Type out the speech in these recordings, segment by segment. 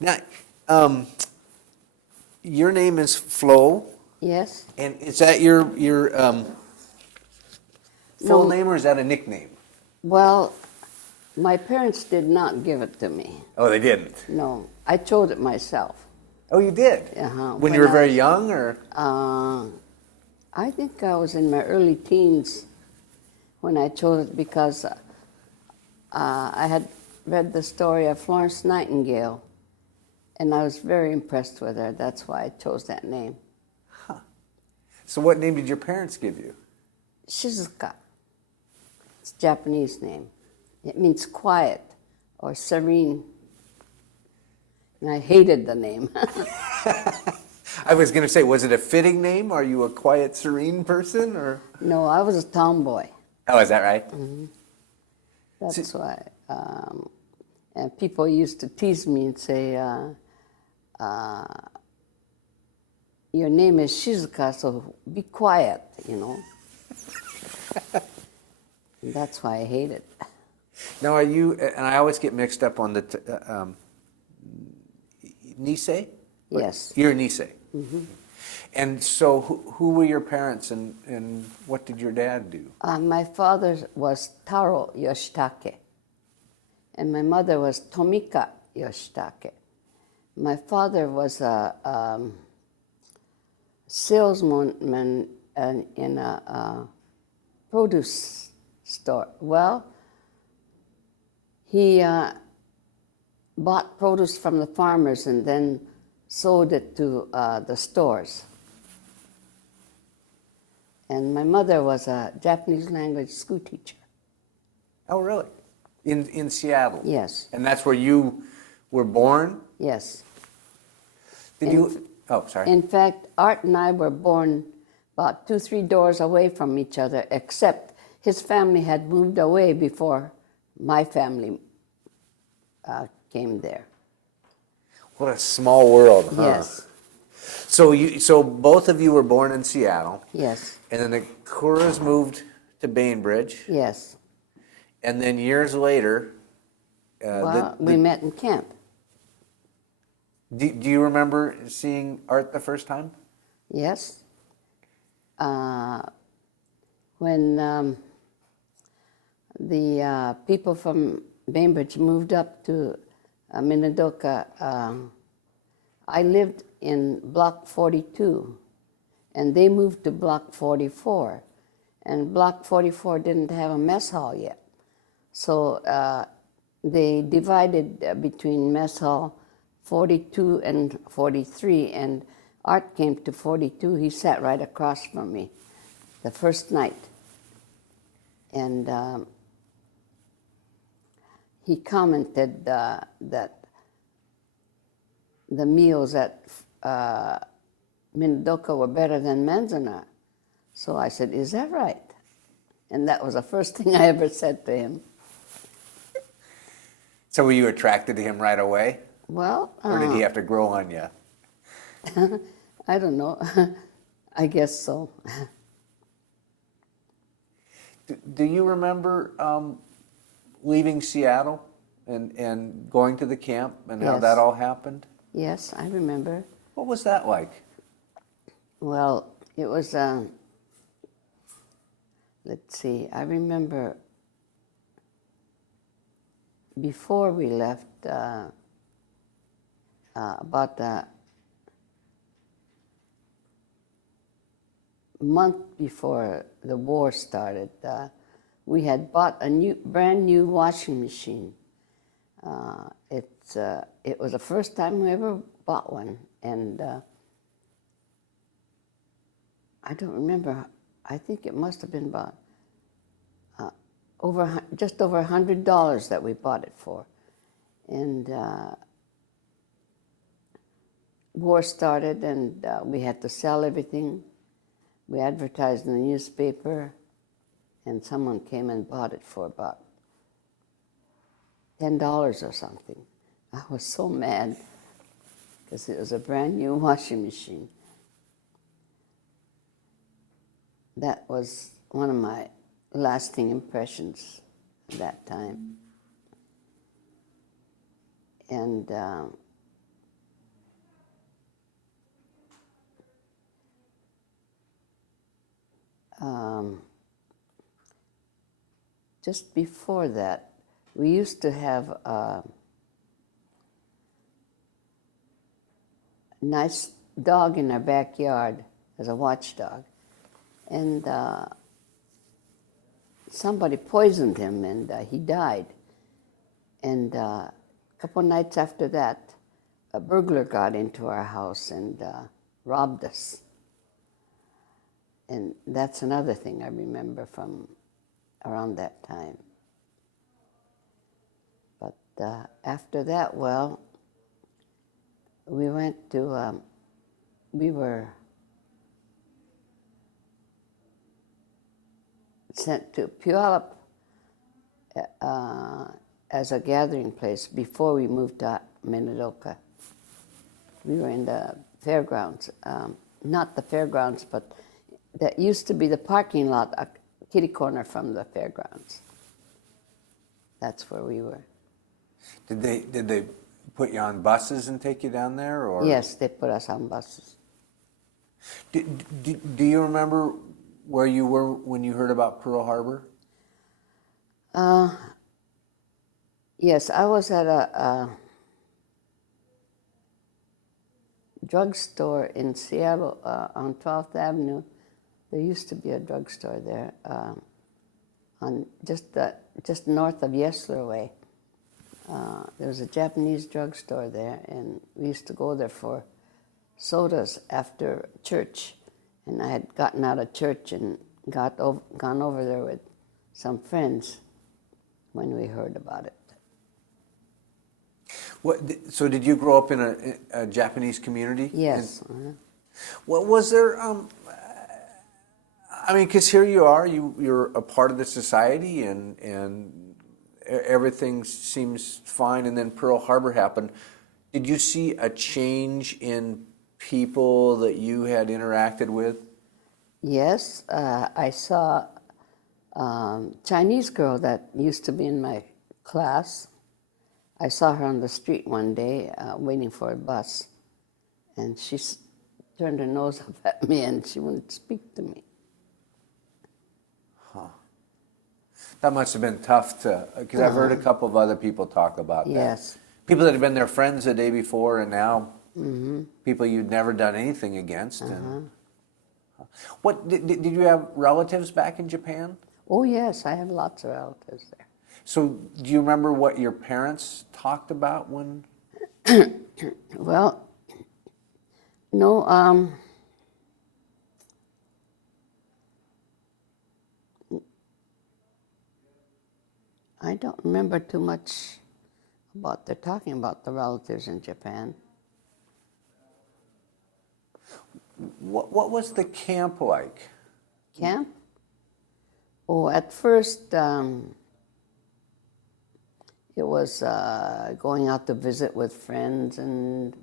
Now, your name is Flo, Yes. and is that your full No. name, or is that a nickname? Well, my parents did not give it to me. Oh, they didn't. No, I chose it myself. Oh, you did? Uh-huh. When you were very young, or? I think I was in my early teens when I chose it because I had read the story of Florence Nightingale, and I was very impressed with her. That's why I chose that name. Huh. So what name did your parents give you? Shizuka. It's a Japanese name. It means quiet or serene. And I hated the name. I was going to say, was it a fitting name? Are you a quiet, serene person, or? No, I was a tomboy. Oh, is that right? Mm-hmm. That's why. And people used to tease me and say, your name is Shizuka, so be quiet, you know. And that's why I hate it. Now, are you, and I always get mixed up on the, Nisei? Yes. You're a Nisei. Mm-hmm. And so who were your parents, and what did your dad do? My father was Taro Yoshitake, and my mother was Tomika Yoshitake. My father was a salesman in a produce store. Well, he bought produce from the farmers and then sold it to the stores. And my mother was a Japanese language school teacher. Oh, really? In Seattle? Yes. And that's where you were born? Yes. Oh, sorry. In fact, Art and I were born about 2-3 doors away from each other, except his family had moved away before my family came there. What a small world, huh? Yes. So both of you were born in Seattle. Yes. And then the Kouras moved to Bainbridge. Yes. And then years later, we met in camp. Do you remember seeing Art the first time? Yes. When the people from Bainbridge moved up to Minidoka, I lived in Block 42, and they moved to Block 44. And Block 44 didn't have a mess hall yet. So they divided between mess hall 42 and 43, and Art came to 42. He sat right across from me the first night. And he commented that the meals at Minidoka were better than Manzanar. So I said, is that right? And that was the first thing I ever said to him. So were you attracted to him right away? Well... or did he have to grow on you? I don't know. I guess so. Do you remember leaving Seattle and going to the camp and how Yes. that all happened? Yes, I remember. What was that like? Well, it was, let's see, I remember before we left, about a month before the war started, we had bought a brand new washing machine. It was the first time we ever bought one, and I don't remember. I think it must have been about just over $100 that we bought it for, and war started, and we had to sell everything. We advertised in the newspaper, and someone came and bought it for about $10 or something. I was so mad because it was a brand new washing machine. That was one of my lasting impressions at that time. And just before that, we used to have a nice dog in our backyard as a watchdog. And somebody poisoned him, and he died. And a couple nights after that, a burglar got into our house and robbed us. And that's another thing I remember from around that time. But after that, well, we went to, we were sent to Puyallup as a gathering place before we moved to Minidoka. We were in the fairgrounds, not the fairgrounds, but that used to be the parking lot, a kitty corner from the fairgrounds. That's where we were. Did they put you on buses and take you down there, or? Yes, they put us on buses. Do you remember where you were when you heard about Pearl Harbor? Yes, I was at a drugstore in Seattle on 12th Avenue. There used to be a drugstore there on just north of Yesler Way. There was a Japanese drugstore there, and we used to go there for sodas after church. And I had gotten out of church and gone over there with some friends when we heard about it. So did you grow up in a Japanese community? Yes. What was there? I mean, because here you are, you're a part of the society, and everything seems fine. And then Pearl Harbor happened. Did you see a change in people that you had interacted with? Yes, I saw a Chinese girl that used to be in my class. I saw her on the street one day waiting for a bus, and she turned her nose up at me and she wouldn't speak to me. Huh. That must have been tough because I've heard a couple of other people talk about that. Yes. People that had been their friends the day before, and now people you'd never done anything against. And what did you have relatives back in Japan? Oh yes, I have lots of relatives there. So do you remember what your parents talked about when? Well, no. I don't remember too much about they're talking about the relatives in Japan. What was the camp like? Camp? Oh, at first it was going out to visit with friends, and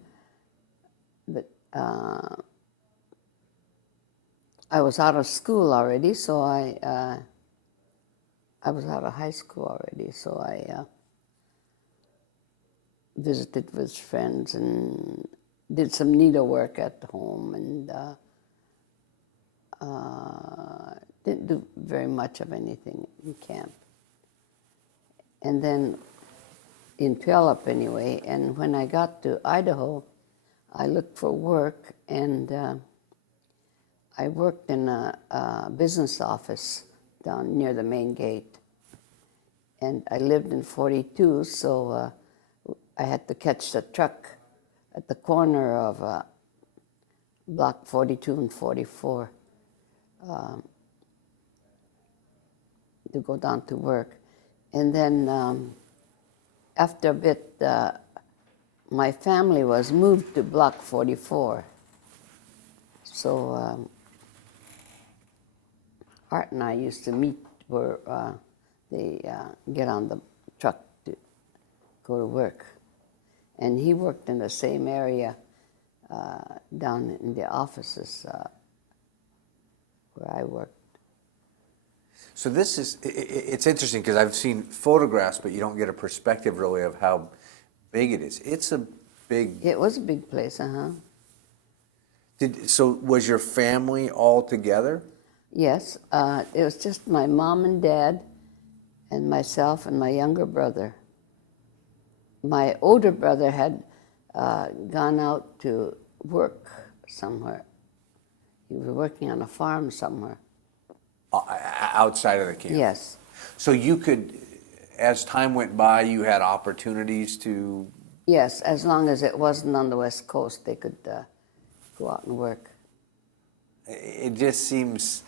I was out of school already, so I was out of high school already, so I visited with friends and did some needlework at home, and didn't do very much of anything in camp. And then in Puyallup anyway, and when I got to Idaho, I looked for work, and I worked in a business office down near the main gate. And I lived in 42, so I had to catch the truck at the corner of block 42 and 44 to go down to work. And then after a bit, my family was moved to block 44. So Art and I used to meet where they get on the truck to go to work. And he worked in the same area down in the offices where I worked. So this is, it's interesting because I've seen photographs, but you don't get a perspective really of how big it is. It's a big... It was a big place, So was your family all together? Yes, it was just my mom and dad and myself and my younger brother. My older brother had gone out to work somewhere. He was working on a farm somewhere. Outside of the camp? Yes. So you could, as time went by, you had opportunities to... Yes, as long as it wasn't on the West Coast, they could go out and work. It just seems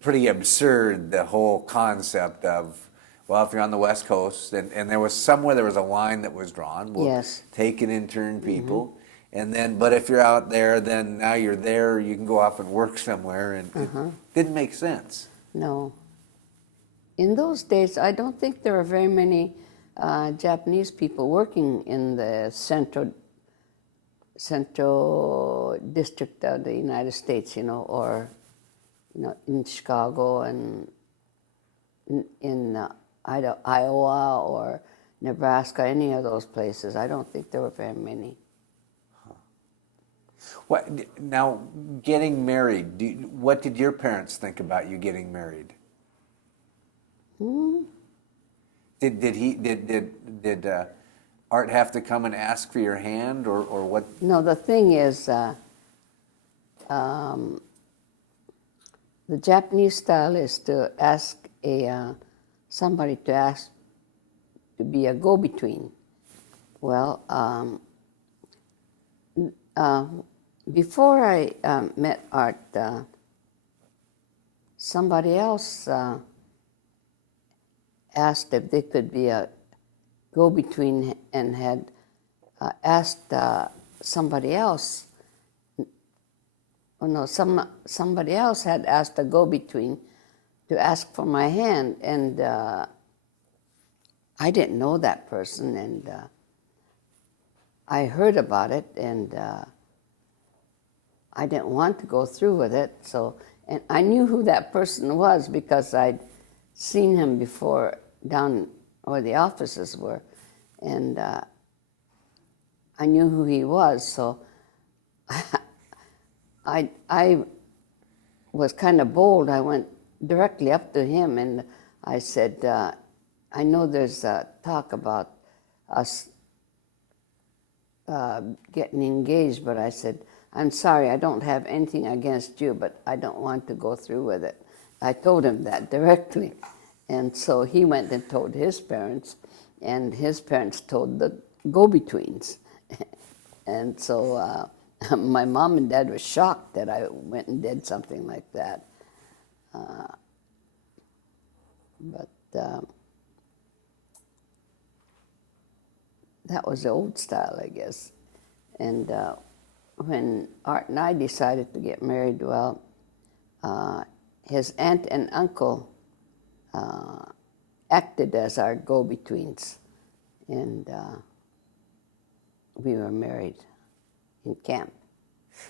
pretty absurd, the whole concept of, well, if you're on the West Coast, and there was somewhere there was a line that was drawn, we'll Yes. take and intern people, and then, but if you're out there, then now you're there, you can go off and work somewhere, and it didn't make sense. No. In those days, I don't think there were very many Japanese people working in the central district of the United States, or in Chicago and in Iowa or Nebraska, any of those places. I don't think there were very many. What, now, getting married, what did your parents think about you getting married? Did Art have to come and ask for your hand, or what? No, the thing is, the Japanese style is to ask somebody to be a go-between. Well, before I met Art, somebody else asked if they could be a go-between and had asked somebody else. Oh no, somebody else had asked a go-between to ask for my hand, and I didn't know that person, and I heard about it, and I didn't want to go through with it. So, and I knew who that person was because I'd seen him before down where the offices were, and I knew who he was. So I was kind of bold. I went directly up to him and I said, I know there's talk about us getting engaged, but I said, I'm sorry, I don't have anything against you, but I don't want to go through with it. I told him that directly. And so he went and told his parents, and his parents told the go-betweens. And so my mom and dad were shocked that I went and did something like that. But that was the old style, I guess. And when Art and I decided to get married, well, his aunt and uncle acted as our go-betweens, and we were married in camp.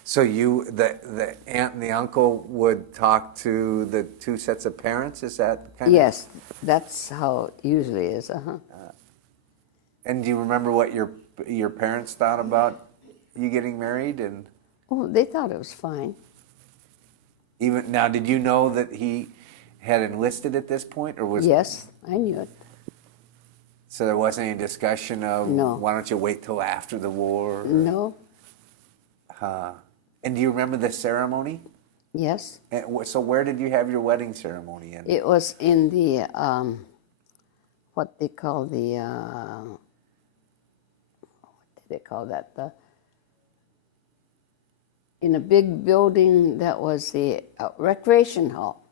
So the aunt and the uncle would talk to the two sets of parents? Is that kind of? Yes, that's how it usually is. And do you remember what your parents thought about you getting married? And oh, they thought it was fine. even now, did you know that he had enlisted at this point, or was? Yes, I knew it. So there wasn't any discussion of, No. why don't you wait till after the war? No. And do you remember the ceremony? Yes. And so where did you have your wedding ceremony in? It was in the what they call the what did they call that? In a big building that was the recreation hall.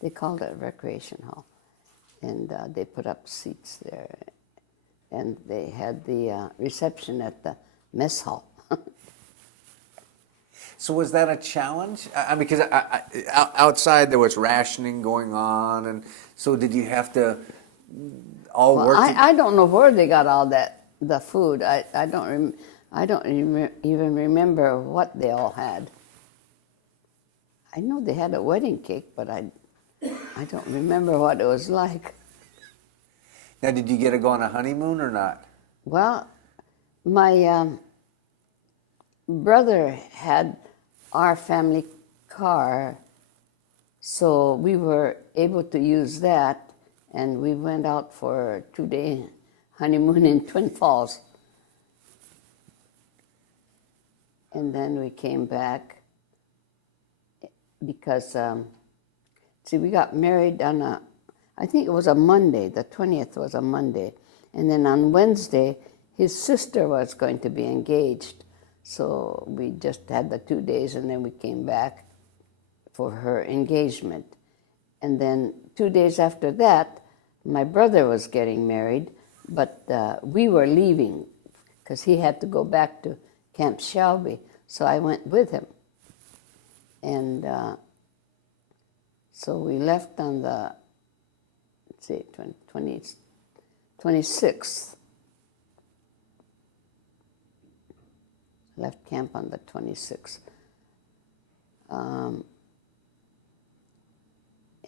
They called it a recreation hall, and they put up seats there, and they had the reception at the mess hall. So was that a challenge? Because outside there was rationing going on, and so did you have to all Well, work? I don't know where they got all the food. I don't even remember what they all had. I know they had a wedding cake, but I don't remember what it was like. Now, did you get to go on a honeymoon or not? Well, my brother had our family car So we were able to use that, and we went out for a 2-day honeymoon in Twin Falls. And then we came back because, we got married on I think it was a Monday, the 20th was a Monday. And then on Wednesday, his sister was going to be engaged. So we just had the 2 days, and then we came back for her engagement. And then 2 days after that, my brother was getting married, but we were leaving because he had to go back to Camp Shelby. So I went with him. And so we left on the, 26th. Left camp on the 26th.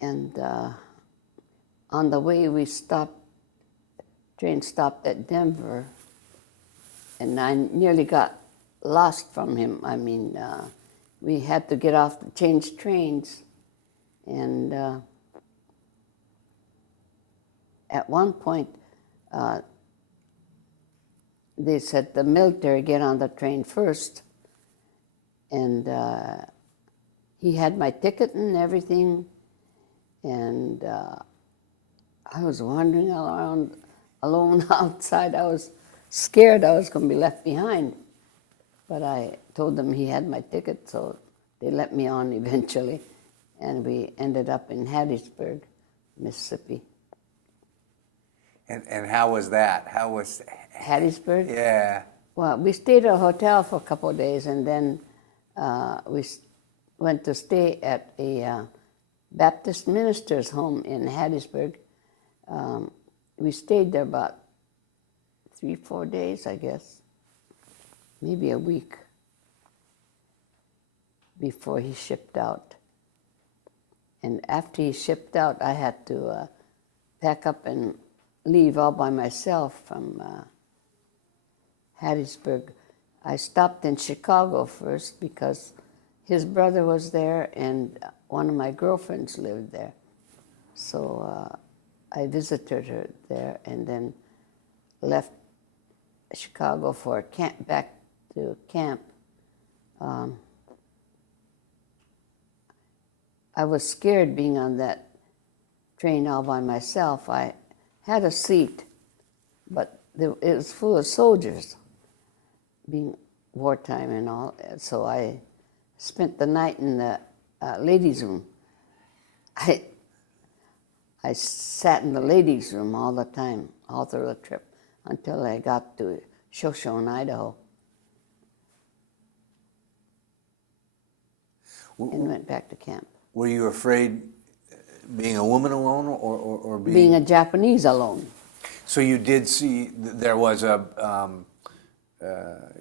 And on the way we train stopped at Denver, and I nearly got lost from him. I mean, we had to get off to change trains, and at one point they said the military get on the train first, and he had my ticket and everything, and I was wandering around alone outside. I was scared I was going to be left behind, but I told them he had my ticket, so they let me on eventually, and we ended up in Hattiesburg, Mississippi. And how was that? How was Hattiesburg? Yeah. Well, we stayed at a hotel for a couple of days, and then we went to stay at a Baptist minister's home in Hattiesburg. We stayed there about 3-4 days, I guess, maybe a week before he shipped out. And after he shipped out, I had to pack up and leave all by myself from Hattiesburg. I stopped in Chicago first because his brother was there and one of my girlfriends lived there. So I visited her there and then left Chicago for camp, back to camp. I was scared being on that train all by myself. I had a seat, but it was full of soldiers, being wartime and all. So I spent the night in the ladies' room. I sat in the ladies' room all the time, all through the trip, until I got to Shoshone, Idaho, and went back to camp. Were you afraid being a woman alone or Being a Japanese alone. So you did see, there was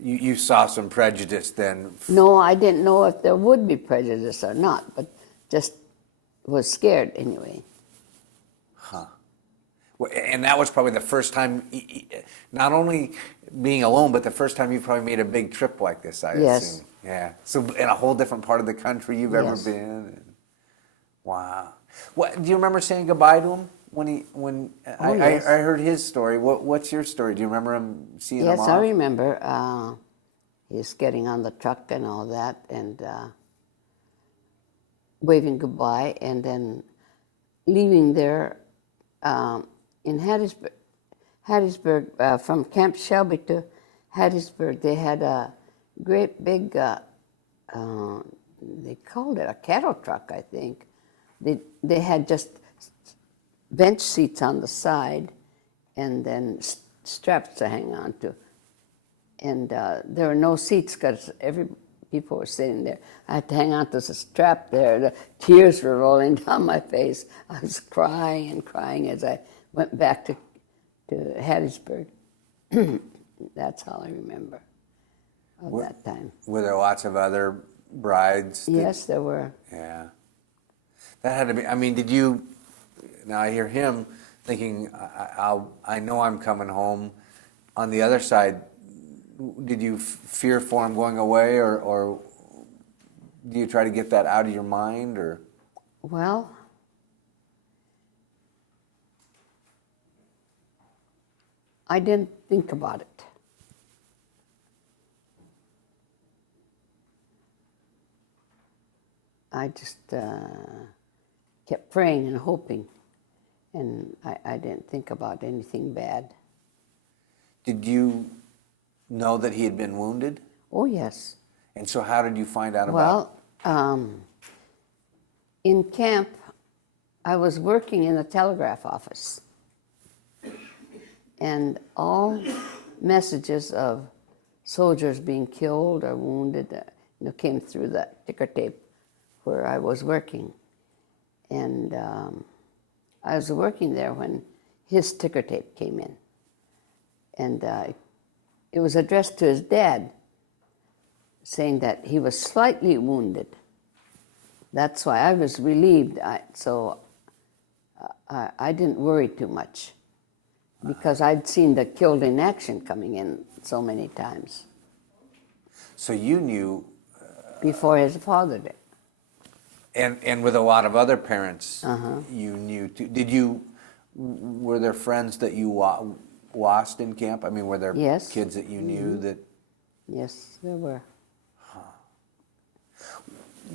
you saw some prejudice then? No, I didn't know if there would be prejudice or not, but just was scared anyway. Huh. Well, and that was probably the first time, not only being alone, but the first time you probably made a big trip like this, I assume. Yeah. So in a whole different part of the country you've ever been. Wow. What, do you remember saying goodbye to him when I heard his story? What's your story? Do you remember him seeing him off? Yes, I remember. He's getting on the truck and all that, and waving goodbye, and then leaving there in Hattiesburg, from Camp Shelby to Hattiesburg. They had a great big, they called it a cattle truck, I think. They had just bench seats on the side and then straps to hang on to. And there were no seats because people were sitting there. I had to hang on to the strap there. The tears were rolling down my face. I was crying and crying as I went back to Hattiesburg. That's all I remember of that time. Were there lots of other brides? Yes, there were. Yeah. That had to be, I mean, did you, now I hear him thinking, I know I'm coming home. On the other side, did you fear for him going away, or do you try to get that out of your mind, or? Well, I didn't think about it. I just kept praying and hoping, and I didn't think about anything bad. Did you know that he had been wounded? Oh, yes. And so how did you find out about Well, in camp, I was working in the telegraph office, and all messages of soldiers being killed or wounded, came through the ticker tape where I was working. And I was working there when his ticker tape came in. And it was addressed to his dad, saying that he was slightly wounded. That's why I was relieved. So I didn't worry too much, because I'd seen the killed in action coming in so many times. So you knew... Before his father did. And with a lot of other parents, you knew too. Were there friends that you lost in camp? I mean, were there Yes. kids that you knew that... Yes, there were.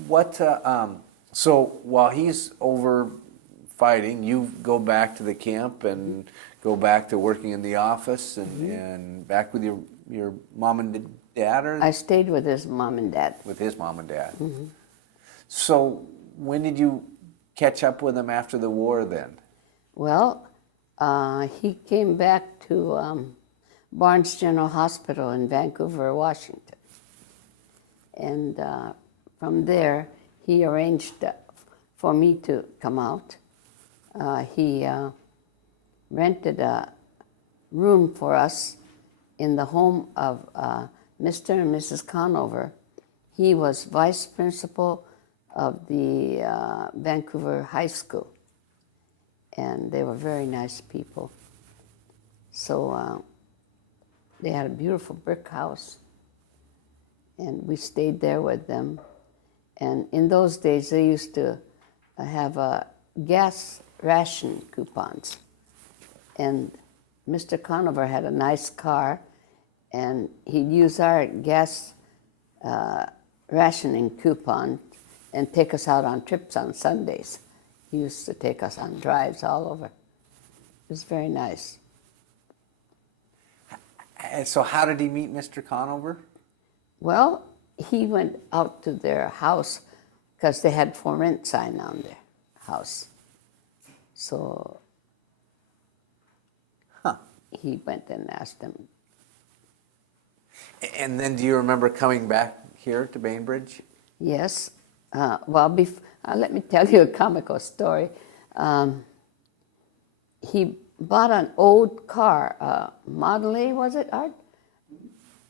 What, so while he's over fighting, you go back to the camp and go back to working in the office and back with your mom and dad? Or I stayed with his mom and dad. with his mom and dad. So when did you catch up with him after the war then? Well, he came back to Barnes General Hospital in Vancouver, Washington. And from there, he arranged for me to come out. He rented a room for us in the home of Mr. and Mrs. Conover. He was vice principal of the Vancouver High School, and they were very nice people. So they had a beautiful brick house, and we stayed there with them. And in those days, they used to have gas ration coupons. And Mr. Conover had a nice car, and he'd use our gas rationing coupon and take us out on trips on Sundays. He used to take us on drives all over. It was very nice. And so how did he meet Mr. Conover? Well, he went out to their house because they had for rent sign on their house. So he went and asked them. And then do you remember coming back here to Bainbridge? Yes. Well, let me tell you a comical story. He bought an old car, Model A, was it, Art?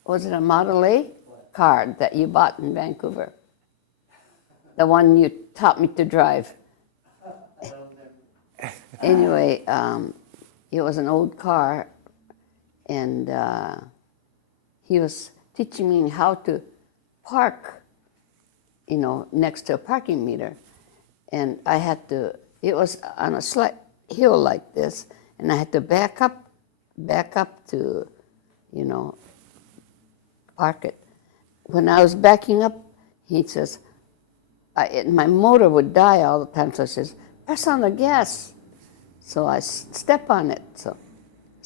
Was it a Model A car that you bought in Vancouver? The one you taught me to drive. Anyway, it was an old car, and he was teaching me how to park, next to a parking meter. And I had to, it was on a slight hill like this, and I had to back up to, park it. When I was backing up, he says, my motor would die all the time, so he says, press on the gas. So I step on it. So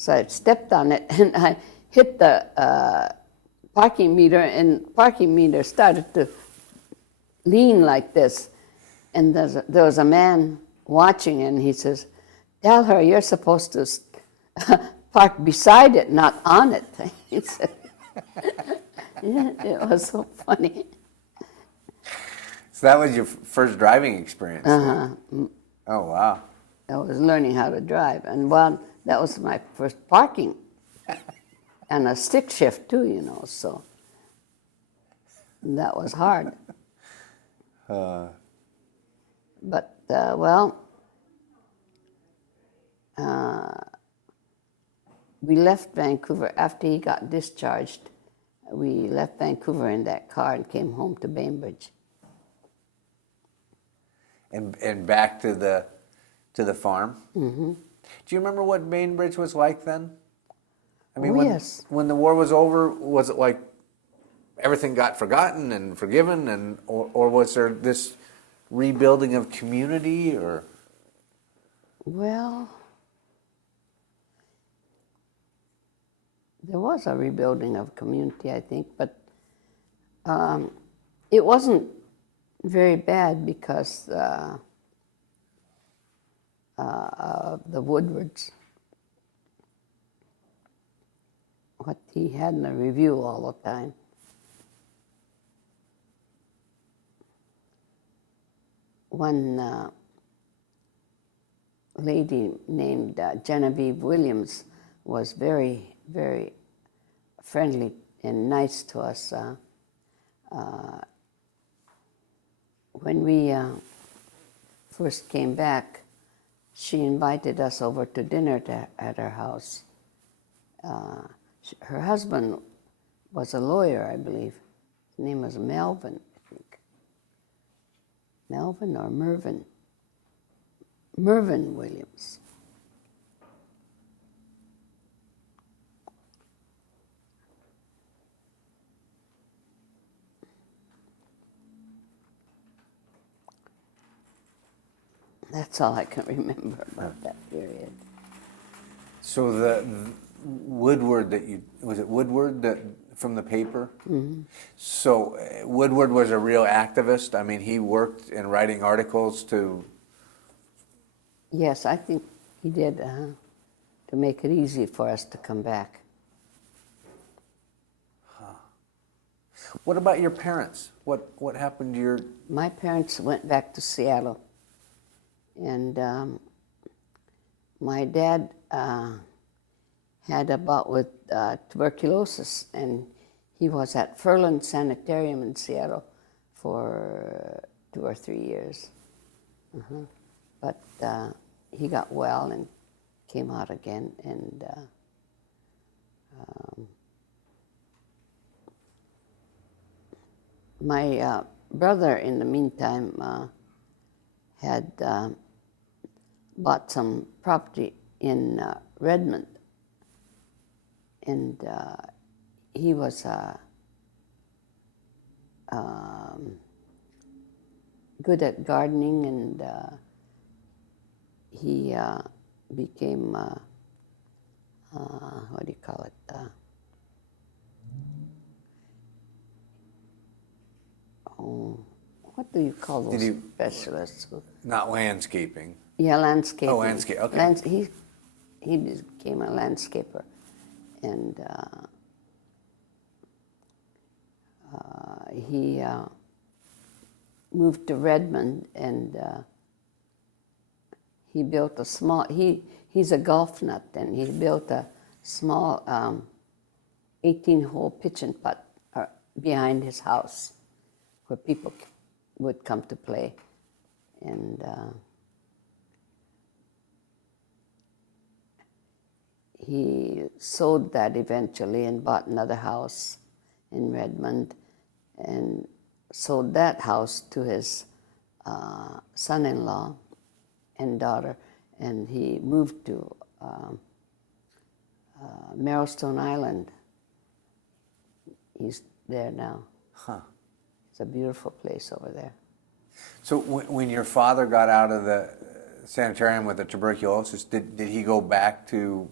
I stepped on it, and I hit the parking meter, and parking meter started to lean like this. And there was a man watching, and he says, tell her you're supposed to park beside it, not on it. He said, it was so funny. So that was your first driving experience? Oh, wow. I was learning how to drive. And well, that was my first parking. And a stick shift too, so that was hard. But, we left Vancouver after he got discharged. We left Vancouver in that car and came home to Bainbridge. and back to the farm. Mm-hmm. Do you remember what Bainbridge was like then? I mean, Oh, yes. when the war was over, was it like everything got forgotten and forgiven, and or was there this rebuilding of community, or? Well, there was a rebuilding of community, I think, but it wasn't very bad because of the Woodwards. What he had in the review all the time. One lady named Genevieve Williams was very, very friendly and nice to us. When we first came back, she invited us over to dinner at her house. Her husband was a lawyer, I believe. His name was Melvin, I think. Melvin or Mervyn? Mervyn Williams. That's all I can remember about that period. So the Woodward was it Woodward that from the paper? Mm-hmm. So Woodward was a real activist. I mean, he worked in writing articles to. Yes, I think he did to make it easy for us to come back. Huh. What about your parents? What happened to your? My parents went back to Seattle, and my dad had a bout with tuberculosis, and he was at Furlan Sanitarium in Seattle for 2 or 3 years. Uh-huh. But he got well and came out again, and my brother, in the meantime, had bought some property in Redmond, and he was good at gardening, and he became, what do you call it? What do you call those specialists? Not landscaping. Yeah, landscaping. Oh, landscape. Okay. He became a landscaper, and he moved to Redmond, and he built a small. He's a golf nut, and he built a small 18-hole pitch and putt behind his house, where people would come to play, and he sold that eventually and bought another house in Redmond, and sold that house to his son-in-law and daughter, and he moved to Marrowstone Island. He's there now. Huh. It's a beautiful place over there. So when your father got out of the sanitarium with the tuberculosis, did he go back to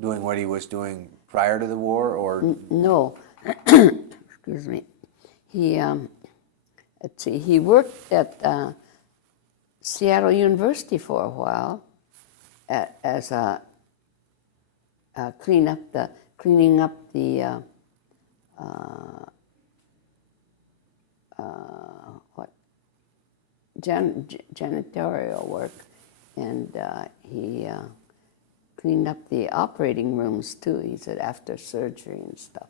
doing what he was doing prior to the war, or? No. Excuse me. He, let's see, he worked at Seattle University for a while as a cleaning up the janitorial work, and he cleaned up the operating rooms too. He said after surgery and stuff.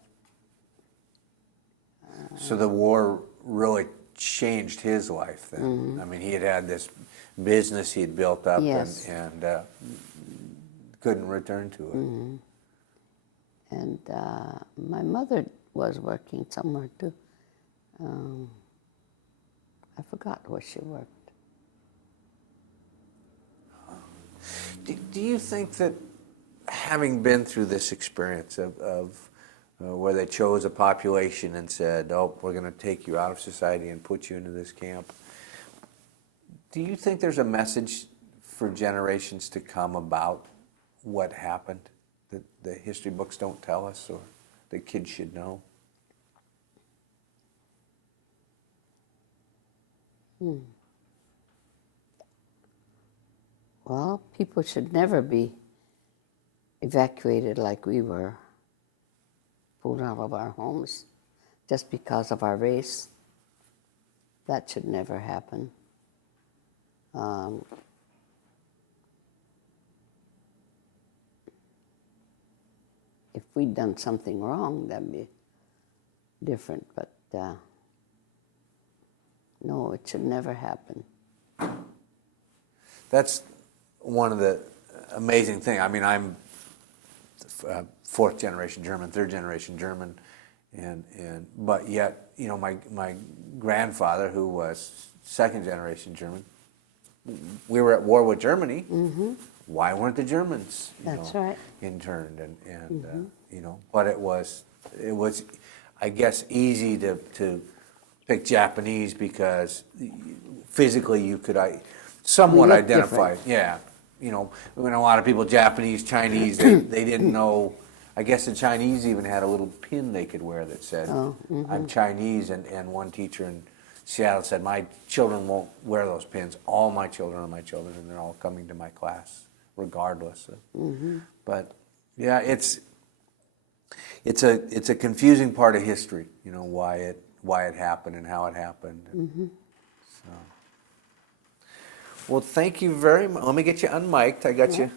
So the war really changed his life then. Mm-hmm. I mean, he had this business he'd built up, yes, and couldn't return to it. Mm-hmm. And my mother was working somewhere too. I forgot where she worked. Do you think that having been through this experience of where they chose a population and said, oh, we're going to take you out of society and put you into this camp, do you think there's a message for generations to come about what happened that the history books don't tell us or the kids should know? Well, people should never be evacuated like we were, pulled out of our homes just because of our race. That should never happen. If we'd done something wrong, that'd be different, but no, it should never happen. That's one of the amazing things. I mean, I'm fourth generation German, third generation German, but yet, you know, my grandfather, who was second generation German, we were at war with Germany. Mm-hmm. Why weren't the Germans, That's right. interned? And you know, but it was, I guess, easy to pick Japanese because physically you could somewhat look identify. different. Yeah, you know, when a lot of people, Japanese, Chinese, they didn't know. I guess the Chinese even had a little pin they could wear that said, I'm Chinese, and one teacher in Seattle said, my children won't wear those pins. All my children are my children, and they're all coming to my class, regardless. But yeah, it's a confusing part of history, you know, why it happened and how it happened. So, well, thank you very much. Let me get you unmiked. I got you